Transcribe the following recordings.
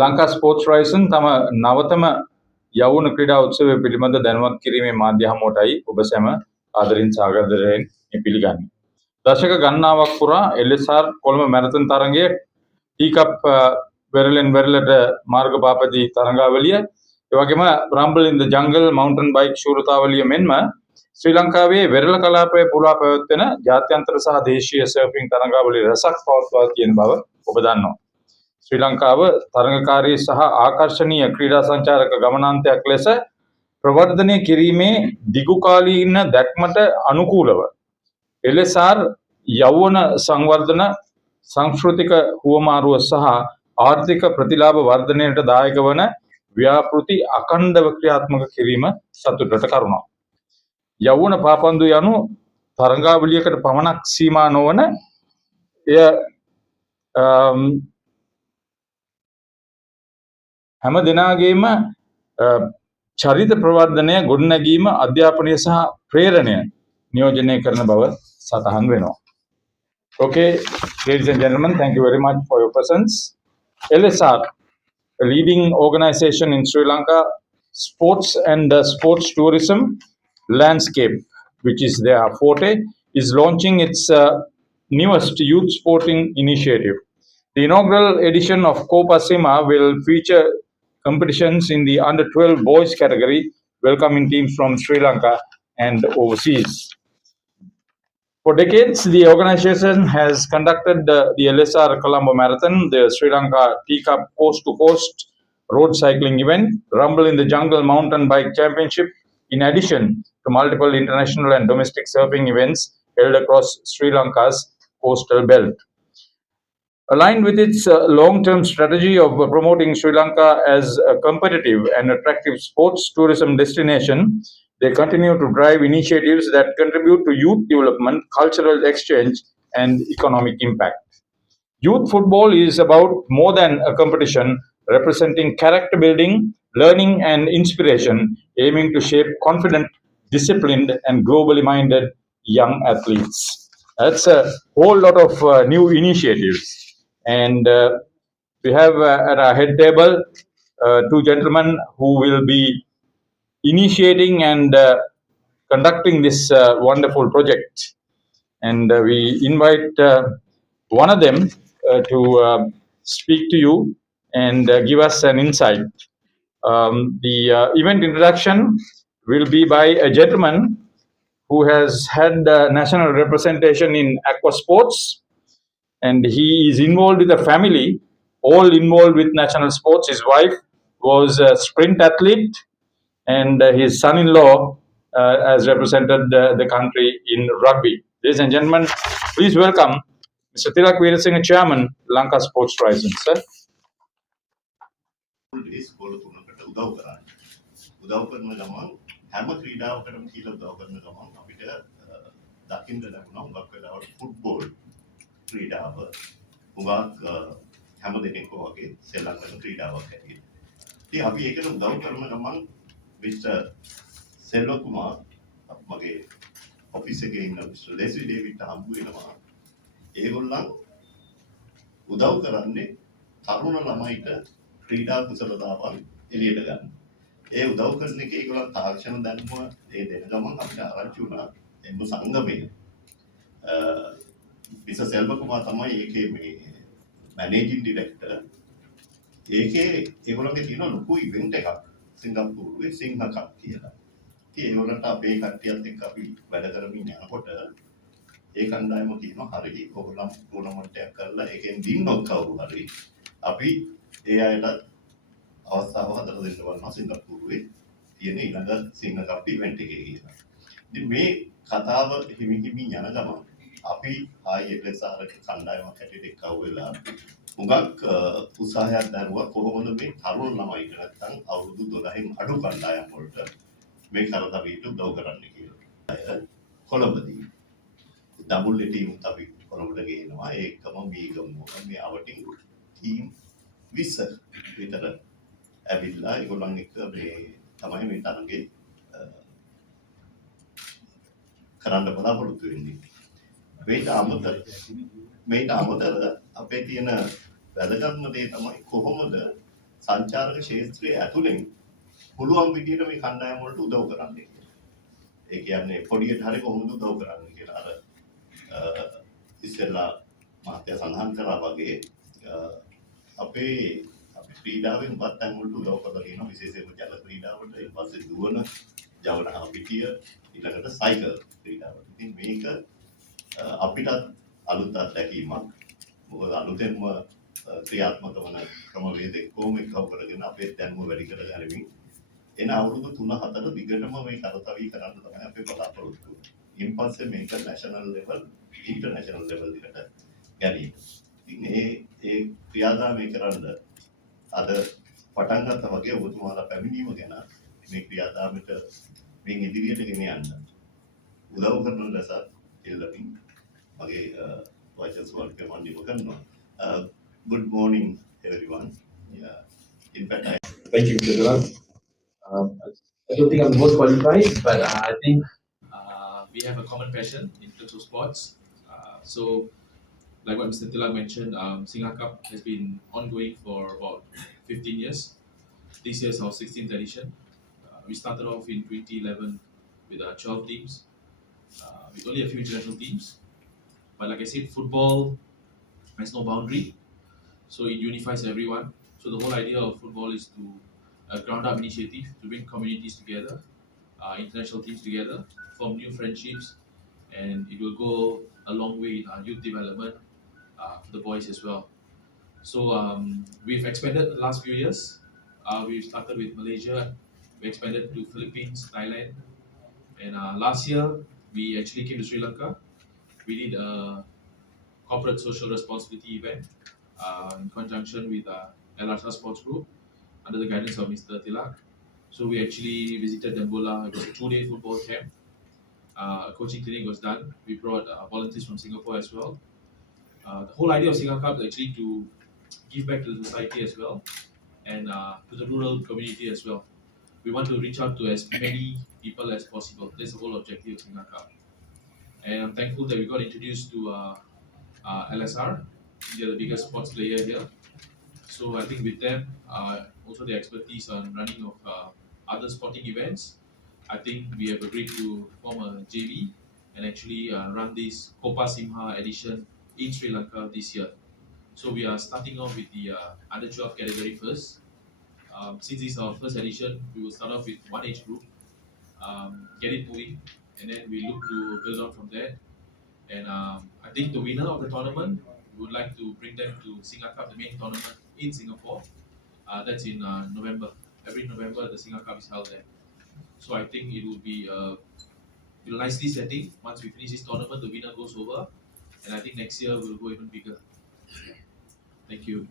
Lanka sports rising තම නවතම යවුණ ක්‍රීඩා උත්සවය පිළිබඳ දැනුවත් කිරීමේ මාධ්‍ය හමුවටයි ඔබ සැම ආදරෙන් සාදරයෙන් පිළිගන්නේ. දශක ගණනාවක් පුරා LSR කොළඹ මැරතන් තරගයේ ටීකප් වෙරළෙන් වෙරළට මාර්ග පාපදී තරඟාවලිය, ඒ වගේම රම්බල් ඉන් ද ජංගල් මවුන්ටන් බයික් ශූරතාවලිය මෙන්ම ශ්‍රී ලංකාවේ වෙරළ කලාපයේ පුරා පැවැත්වෙන ජාත්‍යන්තර සහ දේශීය සර්ෆින් තරඟාවලි රසක් පවත්වා තියෙන බව ඔබ දන්නවා. ශ්‍රී ලංකාව තරඟකාරී සහ ආකර්ශනීය ක්‍රීඩා සංචාරක ගමනාන්තයක් ලෙස ප්‍රවර්ධනය කිරීමේ දිගුකාලීන දැක්මට අනුකූලව LSR යෞවන සංවර්ධන සංස්කෘතික හුවමාරුව සහ ආර්ථික ප්‍රතිලාභ වර්ධනයට දායක වන ව්‍යාපෘති අඛණ්ඩව ක්‍රියාත්මක කිරීම සතුටට කරුණක්. යෞවන පාපන්දු යනු තරඟාවලියකට පමණක් සීමා නොවන එය හැම දිනාගේම චරිත ප්‍රවර්ධනය ගොඩනැගීම අධ්‍යාපනය සහ ප්‍රේරණය නියෝජනය කරන බව සටහන් වෙනවා. Okay, ladies and gentlemen, thank you very much for your presence. LSR, a leading organization in Sri Lanka, sports and sports tourism landscape, which is their forte, is launching its newest youth sporting initiative. The inaugural edition of Copa Sima will feature competitions in the under 12 boys category, welcoming teams from Sri Lanka and overseas. For decades, the organization has conducted the LSR Colombo Marathon, the Sri Lanka Teacup Coast to Coast road cycling event, Rumble in the Jungle Mountain Bike Championship, in addition to multiple international and domestic surfing events held across Sri Lanka's coastal belt. Aligned with its long-term strategy of promoting Sri Lanka as a competitive and attractive sports tourism destination, they continue to drive initiatives that contribute to youth development, cultural exchange, and economic impact. Youth football is about more than a competition, representing character building, learning, and inspiration, aiming to shape confident, disciplined, and globally minded young athletes. That's a whole lot of new initiatives. And we have at our head table two gentlemen who will be initiating and conducting this wonderful project. And we invite one of them to speak to you and give us an insight. The event introduction will be by a gentleman who has had national representation in aqua sports, and he is involved with a family, all involved with national sports. His wife was a sprint athlete, and his son-in-law has represented the country in rugby. Ladies and gentlemen, please welcome Mr. Tilak Veerasinghe, Chairman, Lanka Sports Rising. Sir. උදව් කරන ගමන් හැම ක්‍රීඩාවකටම කියලා උදව් කරන ගමන් අපිට දකින්න ලැබුණා හුඟක් වෙලාවට ෆුට්බෝල් ක්‍රීඩාව හුඟක් හැම දෙනෙක්ම වගේ සෙල්ලම් කරන ක්‍රීඩාවක් හැටියට. ඉතින් අපි ඒකට උදව් කරන ගමන් මිස්ටර් සෙල්ව කුමාර් මගේ ඔෆිස් එකේ ඉන්න මිස්ටර් ලෙස්ලි ඩේවිඩ්ට හම්බ වෙනවා. ඒගොල්ලන් උදව් කරන්නේ තරුණ ළමයිට ක්‍රීඩා කුසලතාවන් එළියට ගන්න. ඒ උදව් කරන එකේ ඒගොල්ලන් තාක්ෂණ දැනුම ඒ දෙන ගමන් අපිට ආරංචි වුණා එම්බ සංගමයේ මිස්ටර් සෙල්ව කුමාර් තමයි ඒකේ මේ මැනේජින් ඩිරෙක්ටර්. ඒකේ ඒගොල්ලන්ගේ තියෙන ලොකු ඉවෙන්ට් එකක් සිංගප්පූරුවේ සිංහ කප් කියලා. ඉතින් ඒගොල්ලන්ට අපේ කට්ටියත් එක්ක අපි වැඩ කරමින් යනකොට ඒ කණ්ඩායම කියනවා හරියි ඔයගොල්ලන් ටූර්නමන්ට් එකක් කරලා ඒකෙන් දින්නොත් කවුරු හරි අපි ඒ අයට අවස්ථාව හදලා දෙන්න බලනවා සිංගප්පූරුවේ තියෙන ඊළඟ සිංහ කප් ඉවෙන්ට් එකේ කියලා. ඉතින් මේ කතාව හිමි හිමි යන ගමන් අපි ආයේ LSR කණ්ඩායමක් හැටියට එක්කව වෙලා හුඟක් උත්සාහයක් දරුවා කොහොමද මේ තරුණ ළමයිට නැත්නම් අවුරුදු 12න් අඩු කණ්ඩායම් වලට මේ කරදරයට උදව් කරන්න කියලා. කොළඹදී ඩබල් ටීම් අපි කොළඹට ගේනවා. ඒකම මීගම මේ අවටින් ටීම් 20 විතර ඇවිල්ලා ඒගොල්ලන් එක්ක මේ තමයි මේ තරගේ කරන්න බලාපොරොත්තු වෙන්නේ. මේට අමතර අපේ තියෙන වැදගත්ම දේ තමයි කොහොමද සංචාරක ක්ෂේත්‍රයේ ඇතුළෙන් පුළුවන් විදිහට මේ කණ්ඩායම වලට උදව් කරන්නේ කියලා. ඒ කියන්නේ පොඩියට හරි කොහොමද උදව් කරන්නේ කියලා. අර ඉස්සෙල්ලා මහත්තයා සඳහන් කළා වගේ අපේ ක්‍රීඩාවෙන් වත් තැන් වලට උදව් කරලා තියෙනවා, විශේෂයෙන්ම ජල ක්‍රීඩාවට, ඊට පස්සේ දුවන ජවන පිටිය, ඊළඟට සයිකල් ක්‍රීඩාවට. ඉතින් මේක අපිටත් අලුත් අත්දැකීමක්. මොකද අලුතෙන්ම ක්‍රියාත්මක වන ක්‍රමවේද එක්කම එකව කරගෙන අපේ දැනුම වැඩි කර ගනිමින් එන අවුරුදු 3-4 දිගටම මේ කරතවි කරන්න තමයි අපේ බලාපොරොත්තු. ඉන් පස්සේ මේක නැෂනල් ලෙවල්, ඉන්ටර්නැෂනල් ලෙවල් එකට ගැනීම. ඉතින් ඒ ක්‍රියාදාමය කරන්න අද පටන් ගත්තා වගේ ඔබතුමාලා පැමිණීම ගැන මේ ක්‍රියාදාමයට මේ ඉදිරියට ගෙන යන්න උදව් කරන ලෙස එල්ලමින් මගේ වචන ස්වල්ප මම නිම කරනවා. Good morning everyone. Yeah. In fact, Thank you, Mr. Duran. I don't think I'm most qualified, but I think we have a common passion in terms of sports. So, like what Mr. Tilang mentioned, Singa Cup has been ongoing for about 15 years. This year is our 16th edition. We started off in 2011 with 12 teams, with only a few international teams. But like I said, football has no boundary, so it unifies everyone. So the whole idea of football is to a ground-up initiative to bring communities together, international teams together, form new friendships, and it will go a long way in youth development for the boys as well. So we've expanded the last few years. We've started with Malaysia, we expanded to Philippines, Thailand, and last year we actually came to Sri Lanka. We did a corporate social responsibility event in conjunction with LRSA Sports Group under the guidance of Mr. Tilak. So we actually visited Dambola. It was a 2-day football camp. A coaching clinic was done. We brought volunteers from Singapore as well. The whole idea of Singapore Cup is actually to give back to the society as well, and to the rural community as well. We want to reach out to as many people as possible. That's the whole objective of Singapore Cup. And I'm thankful that we got introduced to LSR. They're the biggest sports player here. So I think with them, also the expertise on running of other sporting events, I think we have agreed to form a JV and actually run this Copa Simha edition in Sri Lanka this year. So we are starting off with the under 12 category first. Since this is our first edition, we will start off with one age group, get it moving, and then we look to build on from there. And I think the winner of the tournament, we would like to bring them to Singapore Cup, the main tournament in Singapore. That's in November. Every November, the Singapore Cup is held there. So I think it will be nicely setting. Once we finish this tournament, the winner goes over, and I think next year we'll go even bigger. Thank you.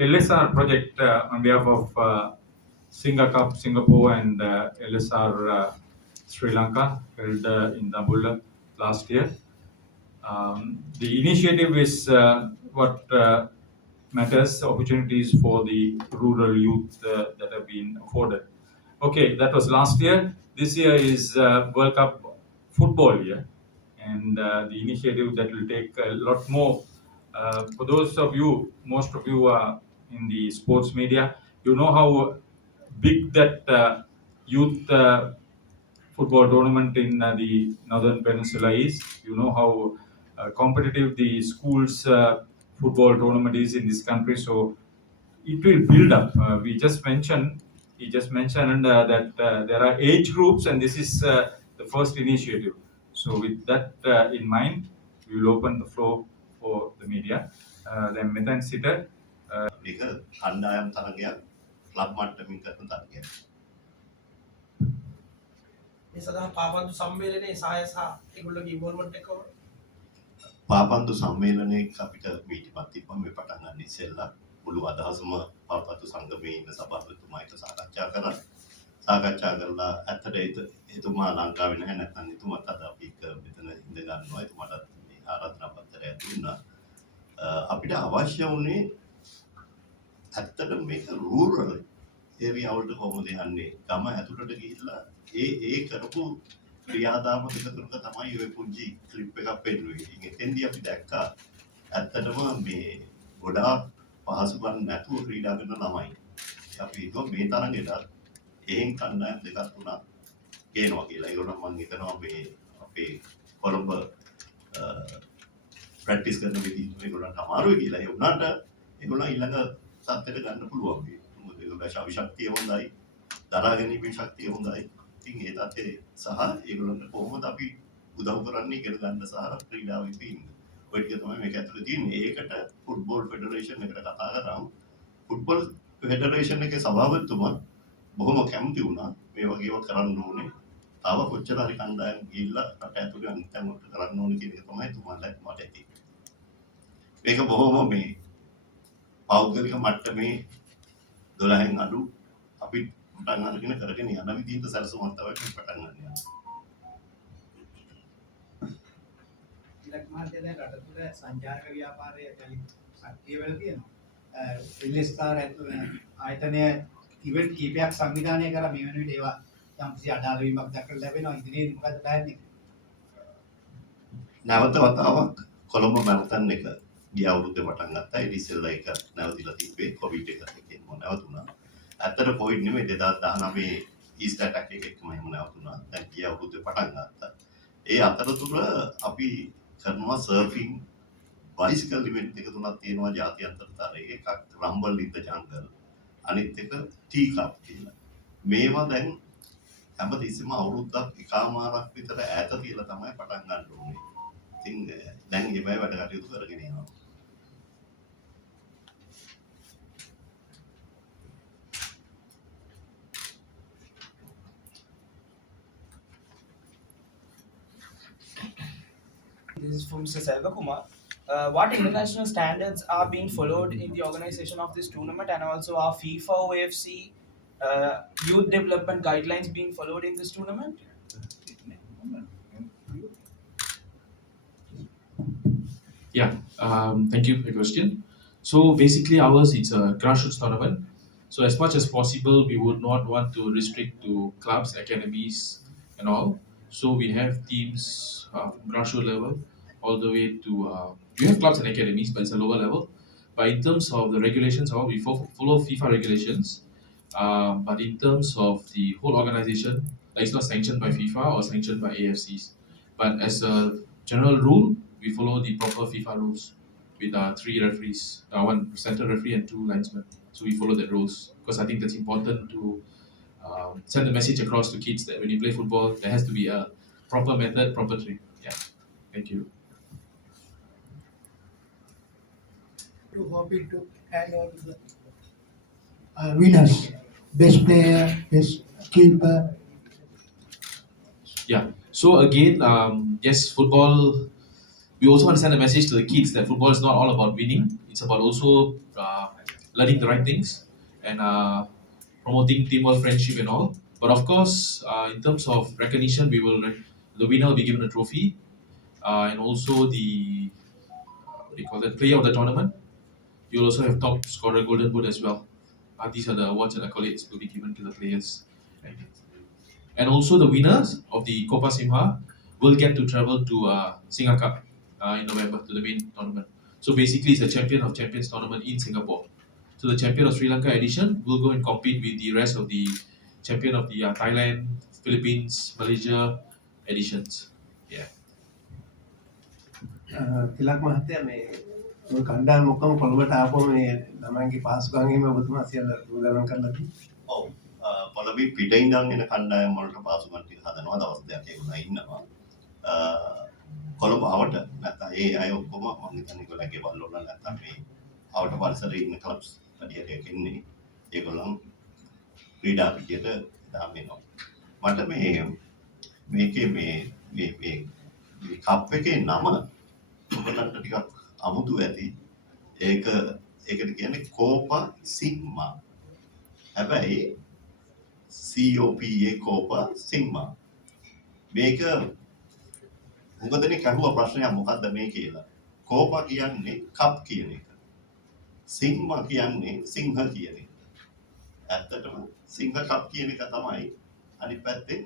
LSR project on behalf of Singa Cup Singapore and LSR Sri Lanka held in Nabulla last year. The initiative is what matters, opportunities for the rural youth that have been afforded. Okay, that was last year. This year is World Cup football year, and the initiative that will take a lot more. For those of you, most of you are in the sports media, you know how big that youth football tournament in the Northern Peninsula is. You know how competitive the schools football tournament is in this country. So it will build up. He just mentioned that there are age groups, and this is the first initiative. So with that in mind, we will open the floor for the media. Then Metan Sitter. මේක කණ්ඩායම් තරගයක් ක්ලබ් මට්ටමින් කරන තරගයක්. ඒ සඳහා පාපන්දු සම්මේලනයේ සහාය සහ ඒගොල්ලෝගේ ඉන්වෝල්ව්මන්ට් එක කොහොමද? පාපන්දු සම්මේලනයේ අපිට මීටිපත් තිබ්බම මේ පටන් ගන්න ඉස්සෙල්ලා මුළු අදහසම පාපන්දු සංගමයේ ඉන්න සභාපතිතුමා එක්ක සාකච්ඡා කරා. සාකච්ඡා කරලා ඇත්තට එතුමා ලංකාවේ නැහැ, නැත්නම් එතුමාත් අද අපි එක්ක මෙතන ඉඳ ගන්නවා. එතුමාට මේ ආරාධනා පත්‍රයක් දුන්නා. අපිට අවශ්‍ය වුණේ ඇත්තට මේක රූරල් ඒරියා වලට කොහොමද යන්නේ? ගම ඇතුළට ගිහිල්ලා ඒ කරපු ක්‍රියාදාම දෙක තුනක තමයි ඔය පුංචි ක්ලිප් එකක් පෙන්නුවේ. ඉතින් එතෙන්දී අපි දැක්කා ඇත්තටම මේ ගොඩාක් පහසුකම් නැතුව ක්‍රීඩා කරන ළමයි. අපි හිතුවා මේ තරගෙට එහෙන් කණ්ඩායම් දෙකක් තුනක් ගේනවා කියලා. ඒගොල්ලෝ මම හිතනවා මේ අපේ කොළඹ ප්‍රැක්ටිස් කරන විදිහ ඒගොල්ලන්ට අමාරුයි කියලා. ඒ වුණාට ඒගොල්ලෝ ඊළඟ තත්ත්වයට ගන්න පුළුවන් වෙයි. මොකද ඒගොල්ලෝ ශක්තිය හොඳයි, දරා ගැනීමේ ශක්තිය හොඳයි. ඉතින් ඒ තත්ත්වයේ සහ ඒගොල්ලන්ට කොහොමද අපි උදව් කරන්නේ ඉගෙන ගන්න සහ ක්‍රීඩාවේ තියෙන්නේ. ඔය ටික තමයි මේක ඇතුලේ තියෙන්නේ. ඒකට ෆුට්බෝල් ෆෙඩරේෂන් එකට කතා කරාම ෆුට්බෝල් ෆෙඩරේෂන් එකේ සභාපතිතුමා බොහොම කැමති වුණා මේ වගේ ඒවා කරන්න ඕනේ. තව කොච්චර හරි කණ්ඩායම් ගිහිල්ලා රට ඇතුලේ අනිත් තැන් වලට කරන්න ඕනේ කියන එක තමයි තුමාලා මට ඇති. මේක බොහොම මේ පෞද්ගලික මට්ටමේ 12න් අඩු අපි පටන් අරගෙන කරගෙන යන විදිහට සැලසුමක් තමයි පටන් ගන්න යනවා. ඉලක්ක මහත්තයා දැන් රට තුළ සංචාරක ව්‍යාපාරය යලි සක්‍රිය වෙලා තියෙනවා. රිලිස්ටාර් ආයතනය ඉවෙන්ට් කීපයක් සංවිධානය කරලා මේ වෙන විට ඒවා යම්කිසි අඩාල වීමක් දක්වලා ලැබෙනවා. ඉදිරියේදී මොකද ප්ලෑන් එක? නැවත වතාවක් කොළඹ මැරතන් එක ගිය අවුරුද්දේ පටන් ගත්තා. ඒ ඉස්සෙල්ලා එක නැවතිලා තිබ්බේ කොවිඩ් එකත් එක්ක නැවතුණා. ඇත්තට කොවිඩ් නෙමෙයි 2019 ඊස්ට් ඇටැක් එකම එහෙම නැවතුණා. දැන් ගිය අවුරුද්දේ පටන් ගත්තා. ඒ අතරතුර අපි කරනවා සර්ෆින් බයිසිකල් ඉවෙන්ට් එක තුනක් තියෙනවා ජාත්‍යන්තර තරයේ. එකක් රම්බල් ඉන් ද ජංගල්, අනිත් එක ටී කප් කියලා. මේවා දැන් හැමතිස්සෙම අවුරුද්දක් එකමාරක් විතර ඈත කියලා තමයි පටන් ගන්න ඕනේ. ඉතින් දැන් මේ බය වැඩ කටයුතු කරගෙන යනවා. This is from Mr. Selvakumar. What international standards are being followed in the organization of this tournament, and also are FIFA OFC youth development guidelines being followed in this tournament? Yeah, thank you for the question. So basically ours, it's a grassroots tournament. So as much as possible, we would not want to restrict to clubs, academies and all. So we have teams from grassroots level all the way to, we have clubs and academies, but it's a lower level. But in terms of the regulations, all we follow FIFA regulations. But in terms of the whole organization, it's not sanctioned by FIFA or sanctioned by AFCs. But as a general rule, we follow the proper FIFA rules with 3 referees, 1 center referee and 2 linesmen. So we follow the rules because I think that's important to send the message across to kids that when you play football, there has to be a proper method, proper training. Yeah, thank you. To hoping to hand over the winners, best player, best keeper. Yeah. So again, yes, football. We also want to send a message to the kids that football is not all about winning. It's about also learning the right things and promoting teamwork, friendship, and all. But of course, in terms of recognition, the winner will be given a trophy, and also the what do you call that, player of the tournament. You'll also have top scorer, golden boot as well. These are the awards and accolades will be given to the players. Right? And also the winners of the Copa Simha will get to travel to Singa Cup in November to the main tournament. So basically, it's a champion of champions tournament in Singapore. So the champion of Sri Lanka edition will go and compete with the rest of the champion of the Thailand, Philippines, Malaysia editions. Yeah. Tilak මහත්තයා මේ ඔය කණ්ඩායම ඔක්කොම කොළඹට ආපුවම මේ ළමයින්ගේ පහසුකම් එහෙම ඔබතුමා සියල්ල උදාහරණ කරලා තියෙනවා. ඔව් පොළඹේ පිට ඉඳන් එන කණ්ඩායම් වලට පාසුකම් ටික හදනවා දවස් දෙකක් ඒගොල්ලෝ ඉන්නවා. කොළඹ ආවට නැත්නම් ඒ අය ඔක්කොම මම හිතන්නේ ඒගොල්ලන්ගේ ගෙවල් වල නැත්නම් මේ ආවට පරිසරයේ ඉන්න ක්ලබ්ස් වැඩිහිටියෙක් ඉන්නේ. ඒගොල්ලන් ක්‍රීඩා පිටියට දාම වෙනවා. මට මේකේ මේ කප් එකේ නම ඔයගලන්ට ටිකක් අමුතු ඇති. ඒකට කියන්නේ කෝපා සිග්මා. හැබැයි COPA කෝපා සිග්මා. මේක හුඟ දෙනෙක් අහුවා ප්‍රශ්නයක් මොකද්ද මේ කියලා. කෝපා කියන්නේ කප් කියන එක. සිග්මා කියන්නේ සිංහ කියන එක. ඇත්තටම සිංහ කප් කියන එක තමයි අනිත් පැත්තෙන්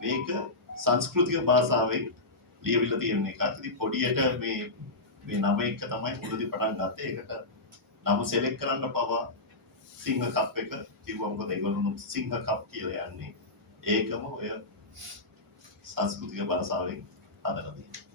මේක සංස්කෘතික භාෂාවෙන් ලියවිලා තියෙන එකක්. ඉතින් පොඩියට මේ නම එක තමයි මුලදී පටන් ගත්තේ. ඒකට නම සෙලෙක්ට් කරන්න පවා සිංහ කප් එක කිව්වා. මොකද ඒගොල්ලෝ සිංහ කප් කියලා යන්නේ. ඒකම ඔය සංස්කෘතික භාෂාවෙන් හදලා තියෙනවා.